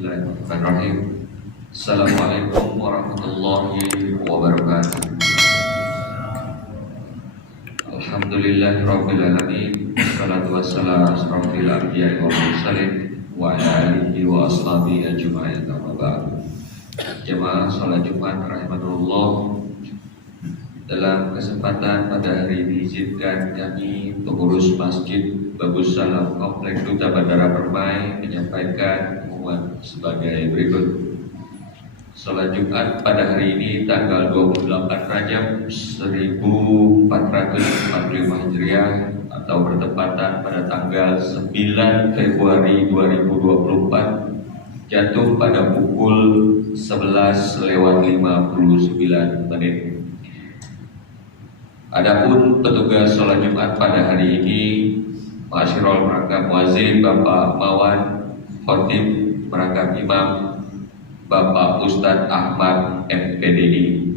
Bismillahirrahmanirrahim. Assalamualaikum warahmatullahi wabarakatuh. Alhamdulillahirabbil alamin. Wassalatu wassalamu ala asyrofil anbiya'i wal mursalin wa ala alihi wa ashabihi ajma'in. Amma ba'du. Jemaah salat Jumat rahimanullah. Dalam kesempatan pada hari ini izinkan kami pengurus Masjid Bagus Salam Komplek Duta Bandara Permai menyampaikan pengumuman sebagai berikut. Salat Jumat pada hari ini tanggal 28 Rajab 1445 Hijriah atau bertepatan pada tanggal 9 Februari 2024 jatuh pada pukul 11:59. Adapun petugas sholat Jumat pada hari ini, Masyarul merangkap muazzin Bapak Mawan, khotib merangkap imam Bapak Ustadz Ahmad MPDI.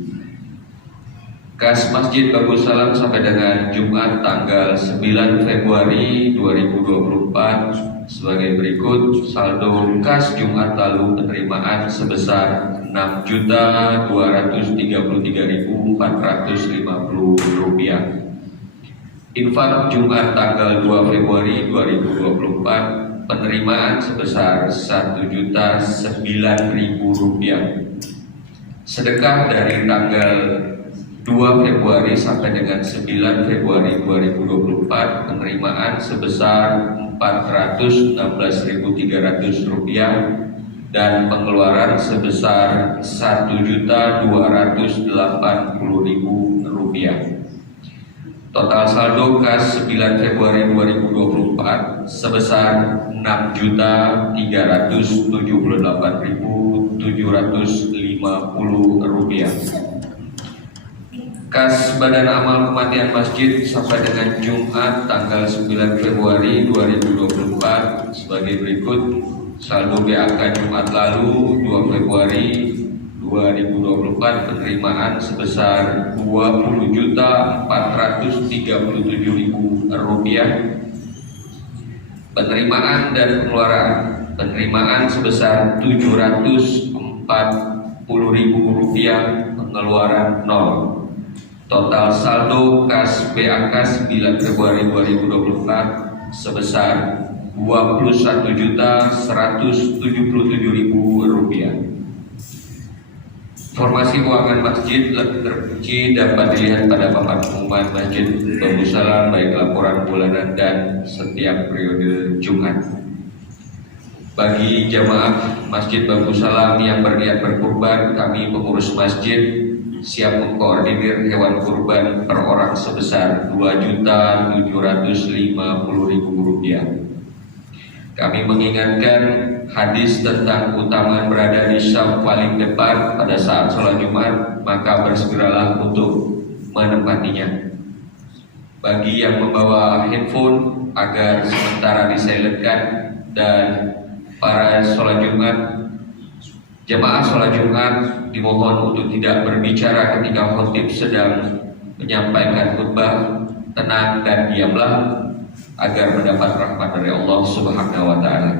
Kas Masjid Bagus Salam sampai dengan Jumat tanggal 9 Februari 2024 sebagai berikut. Saldo kas Jumat lalu penerimaan sebesar Rp6.233.450. Infak Jumat tanggal 2 Februari 2024 penerimaan sebesar Rp1.009.000. Sedekah dari tanggal 2 Februari sampai dengan 9 Februari 2024 penerimaan sebesar Rp416.300 dan pengeluaran sebesar Rp1.280.000. Total saldo kas 9 Februari 2024 sebesar Rp6.378.750. Kas Badan Amal Kematian Masjid sampai dengan Jumat tanggal 9 Februari 2024 sebagai berikut. Saldo BAK Jumat lalu 2 Februari 2024 penerimaan sebesar Rp20.437.000. Penerimaan dan pengeluaran. Penerimaan sebesar Rp740.000, pengeluaran 0. Total saldo kas BAK 9 Februari 2024 sebesar Rp21.177.000. Informasi keuangan masjid lebih terperinci dapat dilihat pada papan pengumuman Masjid Bagus Salam baik laporan bulanan dan setiap periode Jumat. Bagi jamaah Masjid Bagus Salam yang berniat berkurban, kami pengurus masjid siap mengkoordinir hewan kurban per orang sebesar Rp2.750.000. Kami mengingatkan hadis tentang keutamaan berada di syaf paling depan pada saat sholat Jumat, maka bersegeralah untuk menempatinya. Bagi yang membawa handphone agar sementara disilentkan, dan para sholat Jumat, jemaah sholat Jumat dimohon untuk tidak berbicara ketika khotib sedang menyampaikan khutbah. Tenang dan diamlah agar mendapat rahmat dari Allah Subhanahu wa Ta'ala.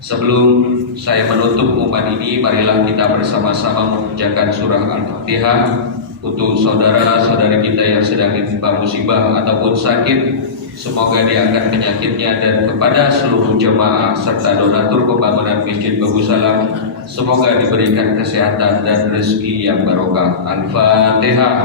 Sebelum saya menutup pengumuman ini, marilah kita bersama-sama membacakan surah Al-Fatihah untuk saudara-saudari kita yang sedang ditimpa musibah ataupun sakit. Semoga diangkat penyakitnya, dan kepada seluruh jemaah serta donatur pembangunan Masjid Bagus Salam, semoga diberikan kesehatan dan rezeki yang barokah. Al-Fatihah.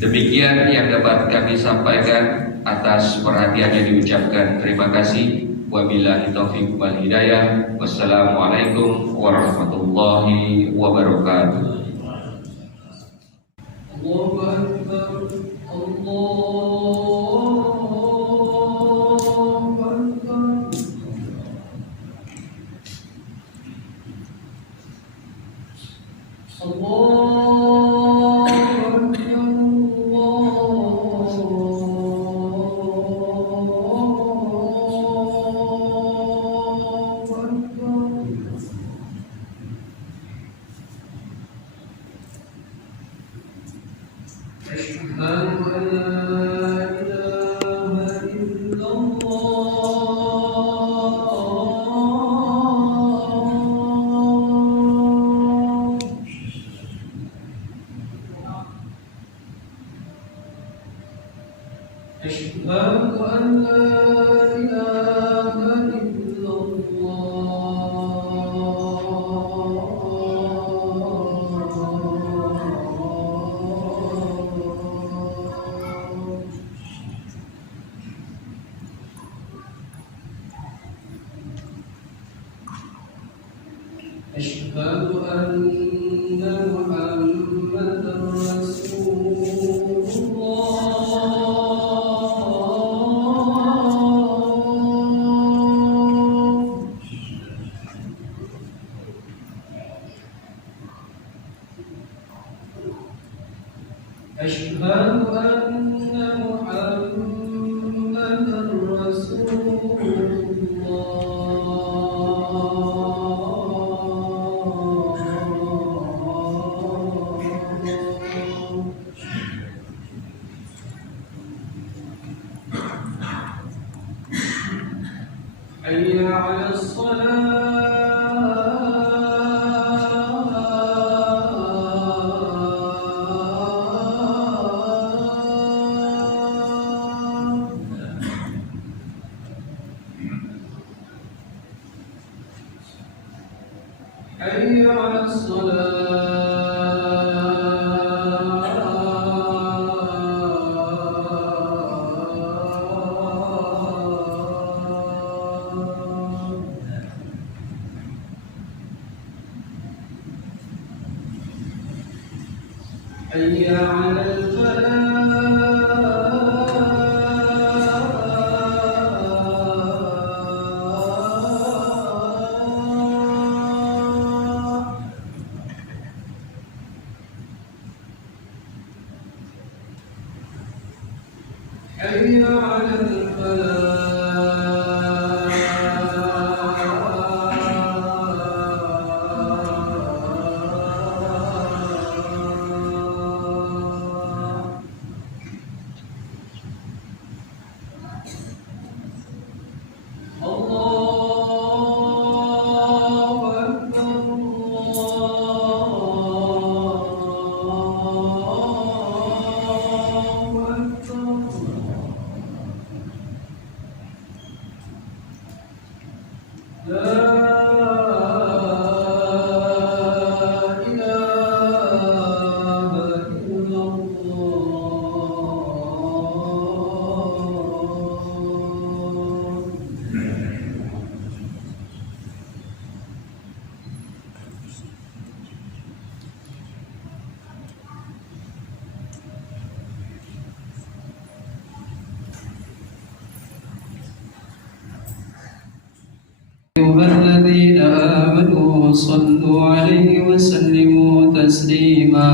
Demikian yang dapat kami sampaikan. Atas perhatiannya diucapkan terima kasih. Wabillahi taufiq wal hidayah. Wassalamualaikum warahmatullahi wabarakatuh. Allahu Akbar. أيها الذين آمنوا صلوا عليه وسلموا تسليما.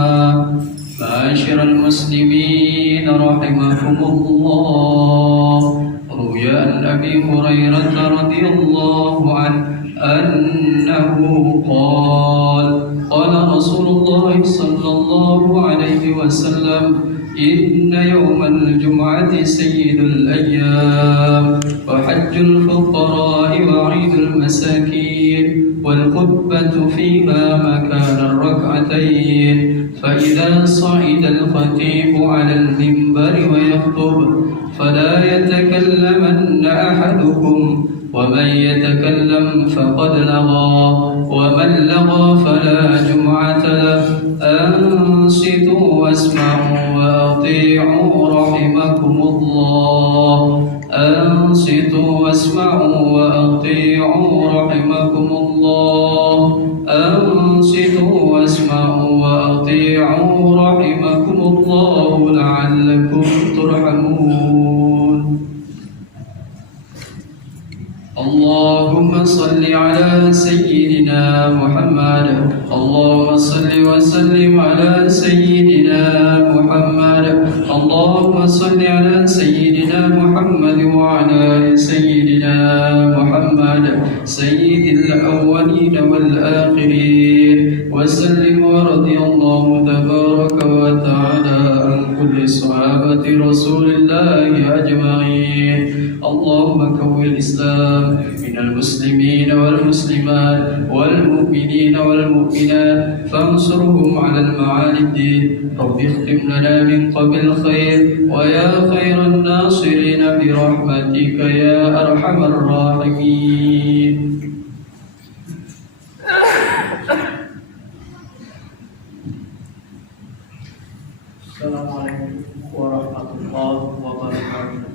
معاشر المسلمين رحمكم الله، روي عن أبي هريرة رضي الله عنه أنه قال: قال رسول الله صلى الله عليه وسلم: إن يوم الجمعة سيد الأيام، وحج الفقراء وعيد المساكين، والخطبة فيها مكان الركعتين. فإذا صعد الخطيب على المنبر ويخطب فلا يتكلمن أحدكم، ومن يتكلم فقد لغى، ومن لغى فلا جمعة له. أنصتوا واسمعوا وأطيعوا رحمكم الله. أنصتوا واسمعوا وأطيعوا رحمكم الله. أنصتوا واسمعوا وأطيعوا رحمكم الله لعلكم ترحمون. اللهم صل على سيدنا محمد. اللهم صل وسلم على سيدنا محمد. اللهم صل على سيدنا محمد وعلى آل سيدنا محمد سيد الأولين والآخرين، وسلم ورضي الله تبارك وتعالى عن كل صحابة رسول الله أجمعين. اللهم كون الإسلام من المسلمين والمسلمات والمؤمنين والمؤمنات فانصرهم على المعالي الدين رب اختم لنا من قبل الخير ويا خير الناصرين برحمتك يا أرحم الراحمين. Assalamualaikum warahmatullahi wabarakatuh.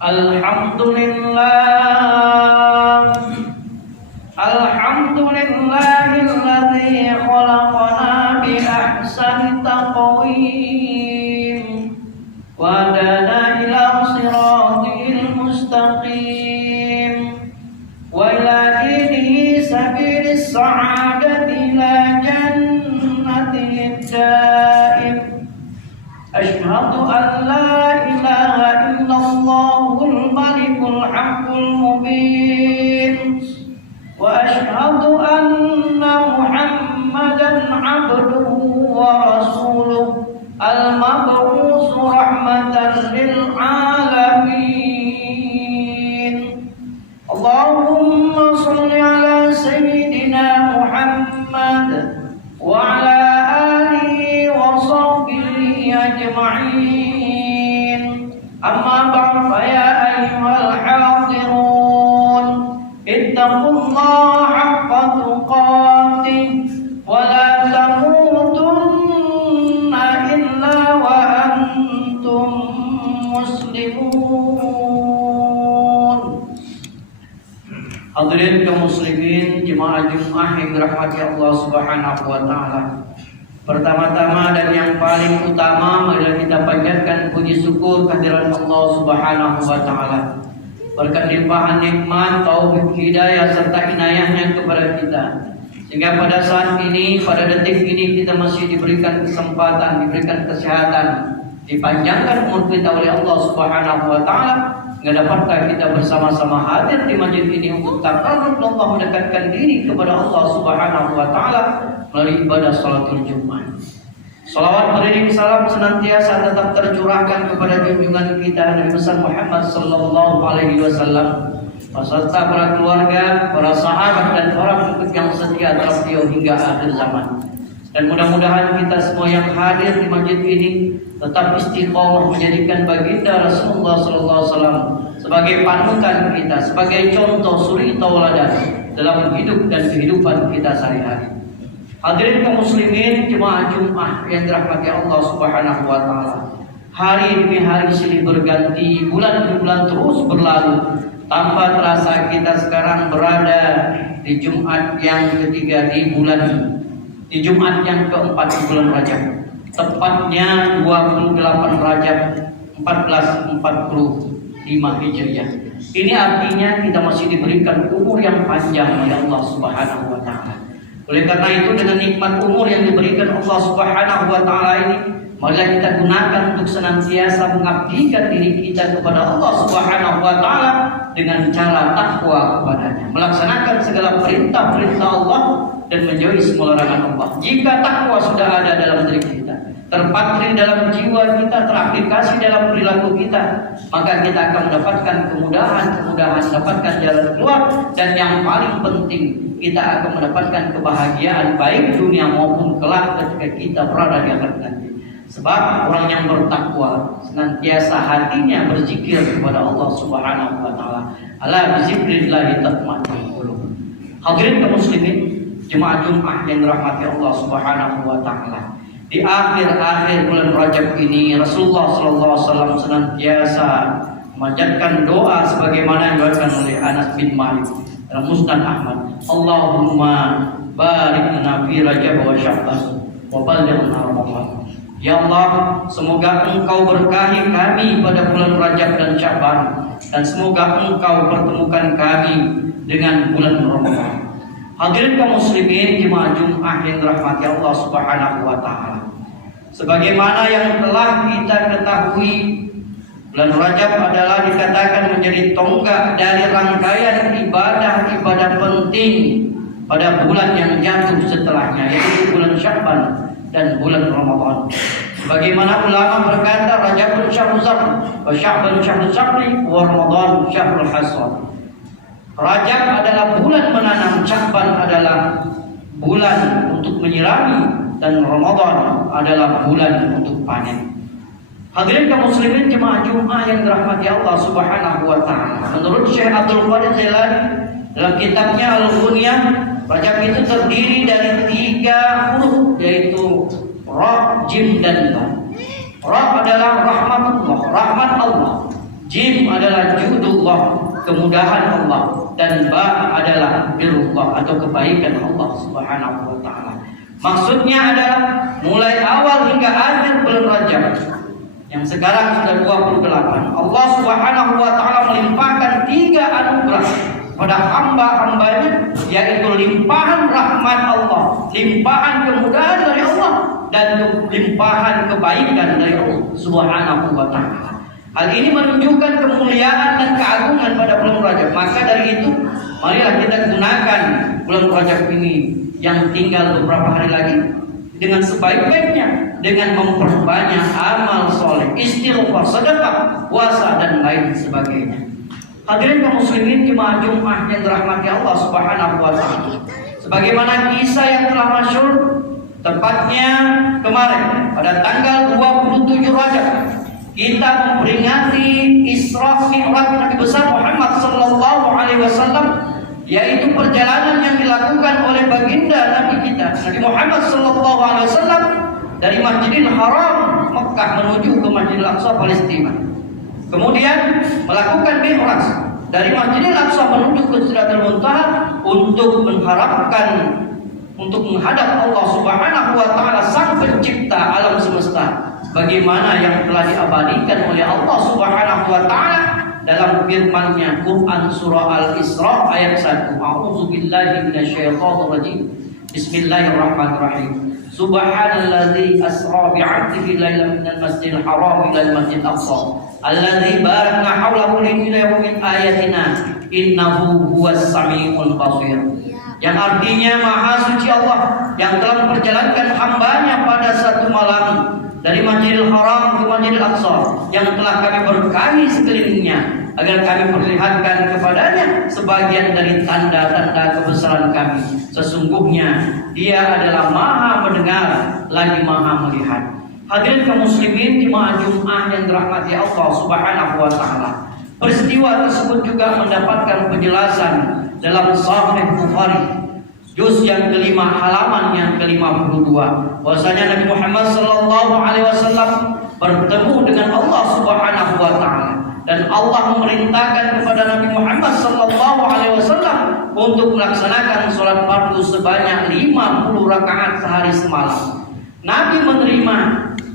Alhamdulillahilladzi khalaqana bi ahsani taqwim wa hadana ila siratil mustaqim wa ila dinihi sabilis sa'adati la jannatil daim. Asyhadu an la ilaha illallahul malikul haqqul mubin wa asyhadu anna muhammadan abduhu wa rasuluh al-mab'us rahmatan lil alamin. Allahumma shalli ala sayyidina Muhammad wa ala alihi wa sahbihi ajma'in. Amma ba'd fa ya ayyuhal hadirun ittaqullaha haqqa tuqatih wa la tamutunna illa wa antum muslimun. Hadirin kaum muslimin jemaah Jumat yang dirahmati Allah Subhanahu wa taala. Pertama-tama dan yang paling utama marilah kita panjatkan puji syukur kehadiran Allah Subhanahu wa taala. Berkat limpahan nikmat, taufik, hidayah serta inayahnya kepada kita. Sehingga pada saat ini, pada detik ini kita masih diberikan kesempatan, diberikan kesehatan, dipanjangkan umur kita oleh Allah Subhanahu wa taala. Nggak dapatkah kita bersama-sama hadir di masjid ini untuk takarrub Allah, mendekatkan diri kepada Allah Subhanahu wa taala melalui ibadah salatul Jumat. Salawat beriring salam senantiasa tetap tercurahkan kepada junjungan kita Nabi besar Muhammad sallallahu alaihi wasallam beserta para keluarga, para sahabat dan para pengikut yang setia terhadap beliau hingga akhir zaman. Dan mudah-mudahan kita semua yang hadir di masjid ini tetap istiqomah menjadikan baginda Rasulullah sallallahu alaihi wasallam sebagai panutan kita, sebagai contoh suri tauladan dalam hidup dan kehidupan kita sehari-hari. Hadirin kaum muslimin jemaah Jumat yang dirahmati Allah Subhanahu wa taala. Hari demi hari silih berganti, bulan demi bulan terus berlalu. Tanpa terasa kita sekarang berada di Jumat yang ketiga di Jumat yang keempat di bulan Rajab. Tepatnya 28 Rajab 1445 Hijriah. Ini artinya kita masih diberikan umur yang panjang oleh Allah Subhanahu wa taala. Oleh karena itu dengan nikmat umur yang diberikan Allah Subhanahu wa taala ini, marilah kita gunakan untuk senantiasa mengabdikan diri kita kepada Allah Subhanahu wa taala dengan cara takwa kepadanya, melaksanakan segala perintah-perintah Allah dan menjauhi semua larangan Allah. Jika takwa sudah ada dalam diri kita, terpatri dalam jiwa kita, teraplikasi dalam perilaku kita, maka kita akan mendapatkan kemudahan, mendapatkan jalan keluar, dan yang paling penting kita akan mendapatkan kebahagiaan baik dunia maupun kelak ketika kita berada di akhirat nanti. Sebab orang yang bertakwa senantiasa hatinya berzikir kepada Allah Subhanahu wa taala. Ala bizikrillah tatma'innul qulub. Hadirin kaum muslimin, jemaah Jumat yang dirahmati Allah Subhanahu wa taala. Di akhir-akhir bulan Rajab ini Rasulullah sallallahu alaihi wasallam senantiasa memanjatkan doa sebagaimana yang dilakukan oleh Anas bin Malik dalam Musnad Ahmad. Allahumma barik lana fi Rajab wa Sya'ban wa ballighna Ramadan. Ya Allah, semoga Engkau berkahi kami pada bulan Rajab dan Sya'ban, dan semoga Engkau pertemukan kami dengan bulan Ramadan. Hadirin kaum muslimin jemaah Jumat yang dirahmati Allah Subhanahu wa taala. Sebagaimana yang telah kita ketahui, bulan Rajab adalah dikatakan menjadi tonggak dari rangkaian ibadah-ibadah penting pada bulan yang jatuh setelahnya, yaitu bulan Sya'ban dan bulan Ramadan. Sebagaimana ulama berkata, Rajabun syahrul zakri, wa Sya'ban syahrul zakri, wa Ramadan syahrul hasad. Rajab adalah bulan menanam, Sya'ban adalah bulan untuk menyirami, dan Ramadan adalah bulan untuk panen. Hadirin kaum muslimin jemaah Jumat yang dirahmati Allah Subhanahu wa taala. Menurut Syekh Abdul Qadir Jailani dalam kitabnya Al-Ghunyah, Rajab itu terdiri dari 3 huruf, yaitu Ra, Jim, dan Ba. Ra adalah rahmatullah, rahmat Allah. Jim adalah judullah, kemudahan Allah. Dan Ba adalah birullah atau kebaikan Allah Subhanahu wa taala. Maksudnya adalah mulai awal hingga akhir bulan Rajab, yang sekarang sudah 28, Allah Subhanahu wa taala melimpahkan 3 anugerah pada hamba-hambanya, yaitu limpahan rahmat Allah, limpahan kemudahan dari Allah, dan limpahan kebaikan dari Allah Subhanahu wa taala. Hal ini menunjukkan kemuliaan dan keagungan pada bulan Rajab. Maka dari itu, marilah kita gunakan bulan Rajab ini yang tinggal beberapa hari lagi dengan sebaik-baiknya, dengan memperbanyak amal soleh, istighfar, sedekah, puasa, dan lain sebagainya. Hadirin kaum muslimin jemaah Jumat yang dirahmati Allah Subhanahu wa taala. Sebagaimana kisah yang telah masyhur, tepatnya kemarin pada tanggal 27 Rajab kita memperingati Isra Mi'raj Nabi besar Muhammad sallallahu alaihi wasallam, yaitu perjalanan yang dilakukan oleh baginda Nabi kita Nabi Muhammad sallallahu alaihi wasallam dari Masjidil Haram Mekah menuju ke Masjidil Aqsa Palestina. Kemudian melakukan Mi'raj dari Masjidil Aqsa menuju ke Sidratul Muntaha untuk menghadap Allah Subhanahu wa taala, Sang Pencipta alam semesta, bagaimana yang telah diabadikan oleh Allah Subhanahu wa taala dalam firman-Nya Quran surah Al-Isra ayat 1. A'udzubillahi minasyaitonir rajim. Bismillahirrahmanirrahim. Subhanalladzi asra bi'abdihi lailan minal masjidil haram ilal masjidil aqsa alladzi barakna haulahu linuriyahu min ayatina innahu huwas samiul basir. Yang artinya Maha Suci Allah yang telah memperjalankan hambanya pada satu malam dari Masjidil Haram ke Masjidil Aqsa, yang telah kami berkahi sekelilingnya agar kami perlihatkan kepadanya sebagian dari tanda-tanda kebesaran kami. Sesungguhnya Dia adalah Maha mendengar lagi Maha melihat. Hadirin kaum muslimin jemaah Jumat yang dirahmati Allah Subhanahu wa taala. Peristiwa tersebut juga mendapatkan penjelasan dalam Sahih Bukhari juz yang kelima halaman yang ke-52, bahwasanya Nabi Muhammad sallallahu alaihi wasallam bertemu dengan Allah Subhanahu wa taala, dan Allah memerintahkan kepada Nabi Muhammad sallallahu alaihi wasallam untuk melaksanakan salat fardu sebanyak 50 rakaat sehari semalam. Nabi menerima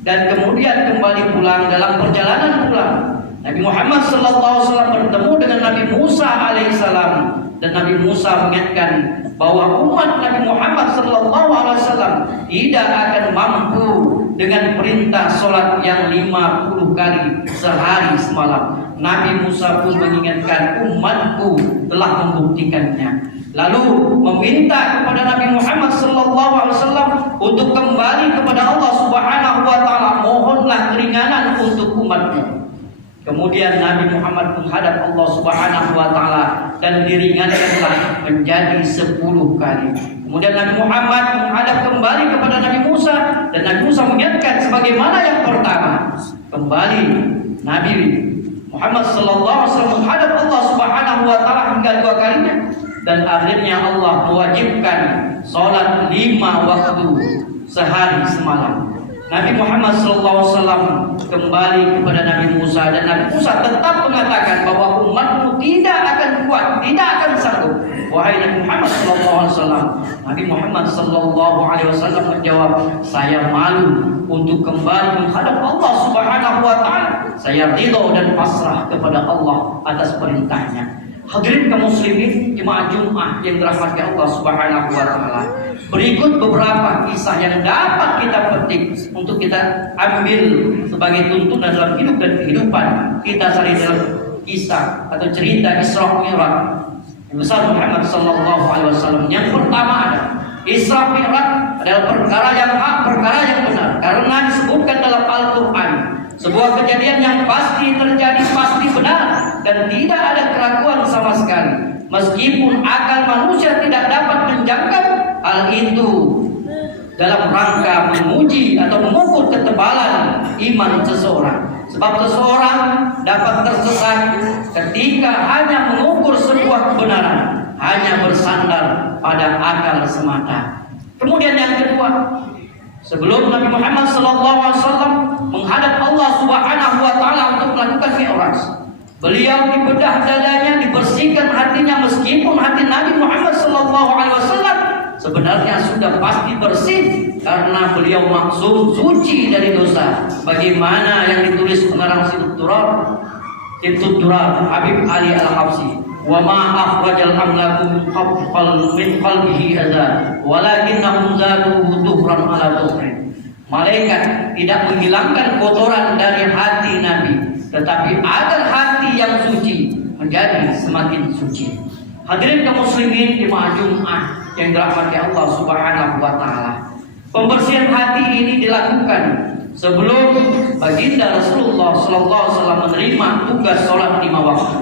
dan kemudian kembali pulang. Dalam perjalanan pulang, Nabi Muhammad sallallahu alaihi wasallam bertemu dengan Nabi Musa alaihissalam, dan Nabi Musa mengingatkan bahwa umat Nabi Muhammad sallallahu alaihi wasallam tidak akan mampu dengan perintah salat yang 50 kali sehari semalam. Nabi Musa pun mengingatkan, umatku telah membuktikannya. Lalu meminta kepada Nabi Muhammad sallallahu alaihi wasallam untuk kembali kepada Allah Subhanahu wa taala, mohonlah keringanan untuk umatku. Kemudian Nabi Muhammad menghadap Allah Subhanahu wa taala dan diringankanlah menjadi 10 kali. Kemudian Nabi Muhammad menghadap kembali kepada Nabi Musa, dan Nabi Musa mengingatkan sebagaimana yang pertama. Kembali Nabi Muhammad sallallahu alaihi wasallam menghadap Allah Subhanahu wa taala hingga 2 kalinya, dan akhirnya Allah mewajibkan salat 5 waktu sehari semalam. Nabi Muhammad SAW kembali kepada Nabi Musa, dan Nabi Musa tetap mengatakan bahwa umatmu tidak akan kuat, tidak akan sanggup. Wahai Nabi Muhammad SAW, Nabi Muhammad SAW menjawab, saya malu untuk kembali menghadap Allah Subhanahu wa taala. Saya ridha dan pasrah kepada Allah atas perintahnya. Hadirin kaum muslimin jemaah Jumat yang dirahmati Allah Subhanahu wa taala. Berikut beberapa kisah yang dapat kita petik untuk kita ambil sebagai tuntunan dalam hidup dan kehidupan kita sehari dalam kisah atau cerita Isra Mi'raj besar Muhammad sallallahu alaihi wasallam. Yang pertama ada Isra Mi'raj adalah perkara yang hak, perkara yang benar, karena disebutkan dalam Al-Quran. Sebuah kejadian yang pasti terjadi, pasti benar, dan tidak ada keraguan sama sekali. Meskipun akal manusia tidak dapat menjangkau hal itu dalam rangka menguji atau mengukur ketebalan iman seseorang. Sebab seseorang dapat tersesat ketika hanya mengukur sebuah kebenaran, hanya bersandar pada akal semata. Kemudian yang kedua, sebelum Nabi Muhammad SAW menghadap Allah Subhanahu wa Ta'ala untuk melakukan Mi'raj, beliau dibedah dadanya, dibersihkan hatinya, meskipun hati Nabi Muhammad SAW sebenarnya sudah pasti bersih karena beliau maksum suci dari dosa. Bagaimana yang ditulis pengarang Sibtud Durar Habib Ali Al-Habsyi, wa ma akhrajal amlaku min qalbihi adza walakinnahum zaduhu tuhran ala tuhrin. Malaikat tidak menghilangkan kotoran dari hati Nabi, tetapi agar hati yang suci menjadi semakin suci. Hadirin kaum muslimin jemaah Jumat yang dirahmati Allah Subhanahu wa Ta'ala, pembersihan hati ini dilakukan sebelum baginda Rasulullah SAW menerima tugas sholat 5 waktu.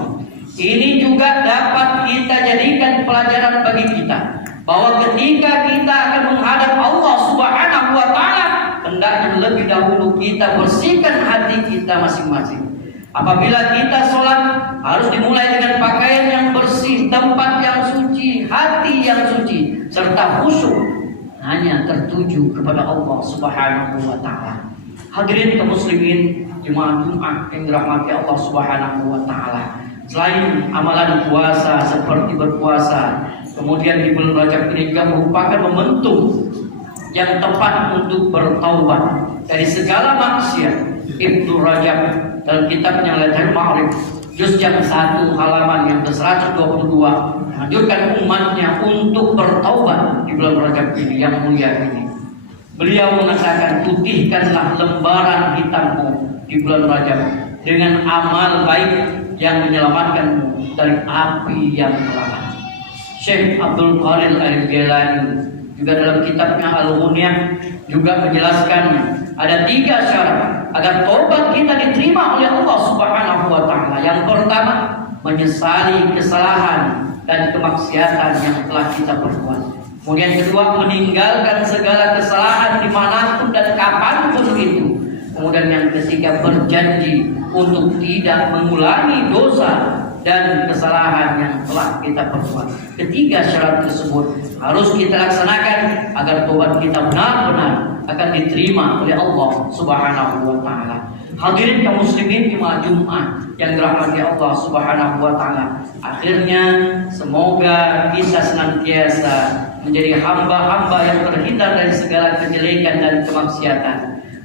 Ini juga dapat kita jadikan pelajaran bagi kita, bahwa ketika kita akan menghadap Allah Subhanahu wa Ta'ala, hendaknya lebih dahulu kita bersihkan hati kita masing-masing. Apabila kita sholat, harus dimulai dengan pakaian yang bersih, tempat yang suci, hati yang suci, serta khusyuk hanya tertuju kepada Allah Subhanahu wa Ta'ala. Hadirin kaum muslimin jemaah Jumat yang dirahmati Allah Subhanahu wa Ta'ala, selain amalan puasa seperti berpuasa, kemudian di bulan Rajab ini juga merupakan momentum yang tepat untuk bertaubat dari segala maksiat. Ibnu Rajab dalam kitabnya Lailatul Ma'rif juz yang 1 halaman yang ke-122 menganjurkan umatnya untuk bertaubat di bulan Rajab ini yang mulia ini. Beliau mengatakan, putihkanlah lembaran hitammu di bulan Rajab dengan amal baik yang menyelamatkanmu dari api yang melarat. Syekh Abdul Qadir Al-Jilani juga dalam kitabnya Al-Ghunyah juga menjelaskan ada 3 syarat agar taubat kita diterima oleh Allah Subhanahu wa Ta'ala. Yang pertama, menyesali kesalahan dan kemaksiatan yang telah kita perbuat. Kemudian kedua, meninggalkan segala kesalahan dimanapun dan kapanpun itu. Kemudian yang ketiga, berjanji untuk tidak mengulangi dosa dan kesalahan yang telah kita perbuat. Ketiga syarat tersebut harus kita laksanakan agar taubat kita benar-benar akan diterima oleh Allah Subhanahu wa Ta'ala. Hadirin kaum muslimin jemaah Jumat yang dirahmati Allah Subhanahu wa Ta'ala, akhirnya semoga kita senantiasa menjadi hamba-hamba yang terhindar dari segala kejelekan dan kemaksiatan,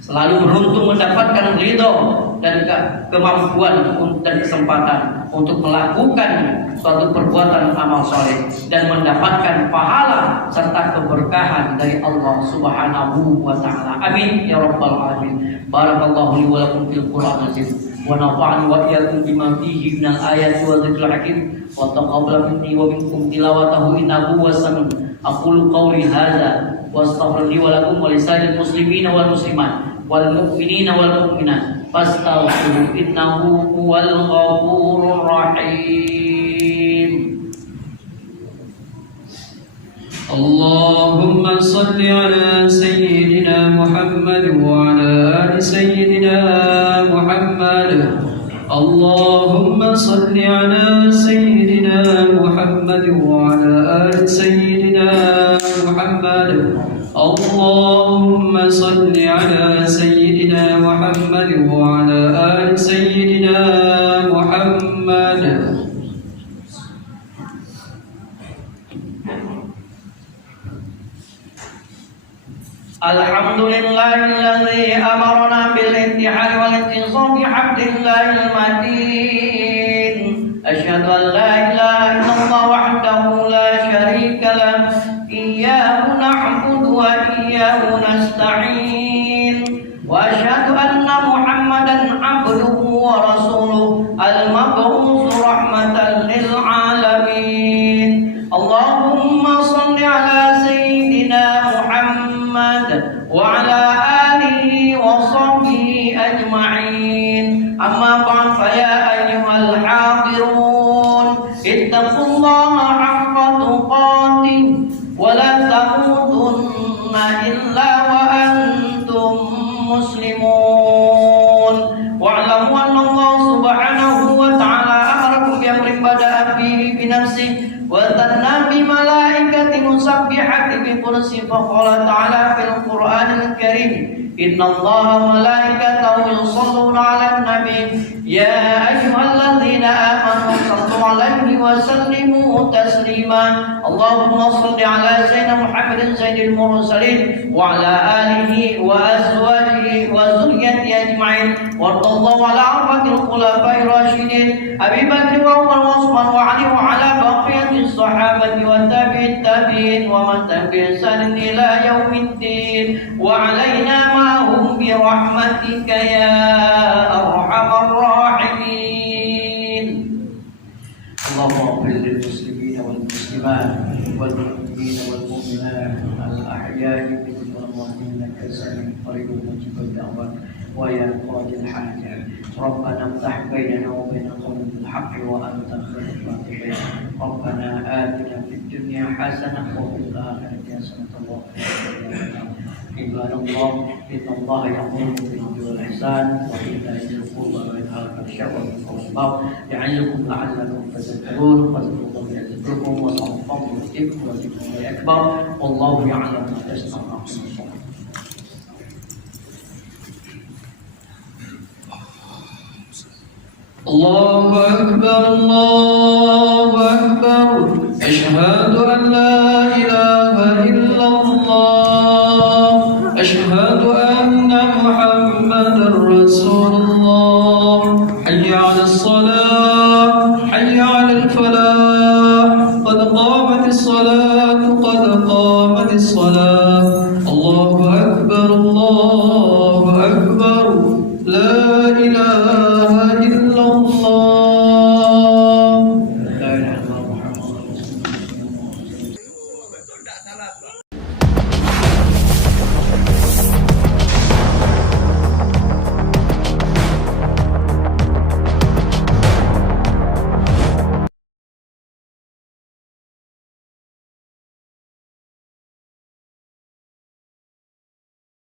selalu beruntung mendapatkan ridho dan kemampuan dan kesempatan untuk melakukan suatu perbuatan amal soleh dan mendapatkan pahala serta keberkahan dari Allah Subhanahu wa Ta'ala. Amin ya rabbal alamin. Barakallahu li wa lakum fil Qur'anil azim wa nafa'ani wa iyyakum bima fihi minal ayati wa dzikril hakim wa taqabbal minni wa minkum tilawatahu innahu huwas-sami'ul. Aqulu qawli hadza wa astaghfiru li wa lakum wa lisa'il muslimina wal muslimat wal mu'minina wal mu'minat fastaghfiru innahu huwal ghafurur rahim. Allahumma salli ala sayyidina Muhammad wa ala ali sayyidina Muhammad. Allahumma salli ala sayyidina Muhammad wa ala ali sayyidina Muhammad. Allahumma salli ala sayyidina Muhammad wa ala ali sayyidina Muhammad. Alhamdulillahilladzi amarna bil intihari wal intisab bi hablillahil matin. Asyhadu an la ilaha illallah wahdahu la syarika lah. Iyyahu na'budu wa iyyahu nasta'in. Wa asyhadu anna Muhammadan abduhu wa rasuluh al-mab'uts rahmatan lil alamin. Allahumma shalli ala sayyidina Muhammad المسيح فقال تعالى في القرآن الكريم إن الله وملائكته يصلون على النبي يا أيها الذين آمنوا صلوا عليه وسلموا تسليما اللهم صل على سيدنا محمد سيد المرسلين وعلى آله وأزواجه وذريته أجمعين وارض الله على أربعة الخلفاء الراشدين أبي بكر وعمر وعثمان وعلي وعلى بقية الصحابة والتابعين ومن تبع بإحسان إلى يوم الدين وعلينا معهم برحمتك يا أرحم الراحمين اللهم اغفر للمسلمين والمسلمات والمؤمنين والمؤمنات الأحياء منهم والأموات إنك سميع قريب مجيب الدعوات ويا قاضي الحاجات ربنا افتح بيننا وبين قوم بالحق وأنت خير الفاتحين ربنا آتنا في الدنيا حسنة وفي الآخرة حسنة وقنا عباد الله إن الله يأمر بالعدل والإحسان وإيتاء ذي القربى وينهى عن الفحشاء والمنكر والبغي يعظكم لعلكم تذكرون فاذكروا الله يذكركم وصفوا الذكر وذكر أكبر والله يعلم ما تصنعون الله أكبر الله أكبر أشهد أن لا إله إلا الله أشهد أن محمدا رسول الله حي على الصلاة حي على الفلاح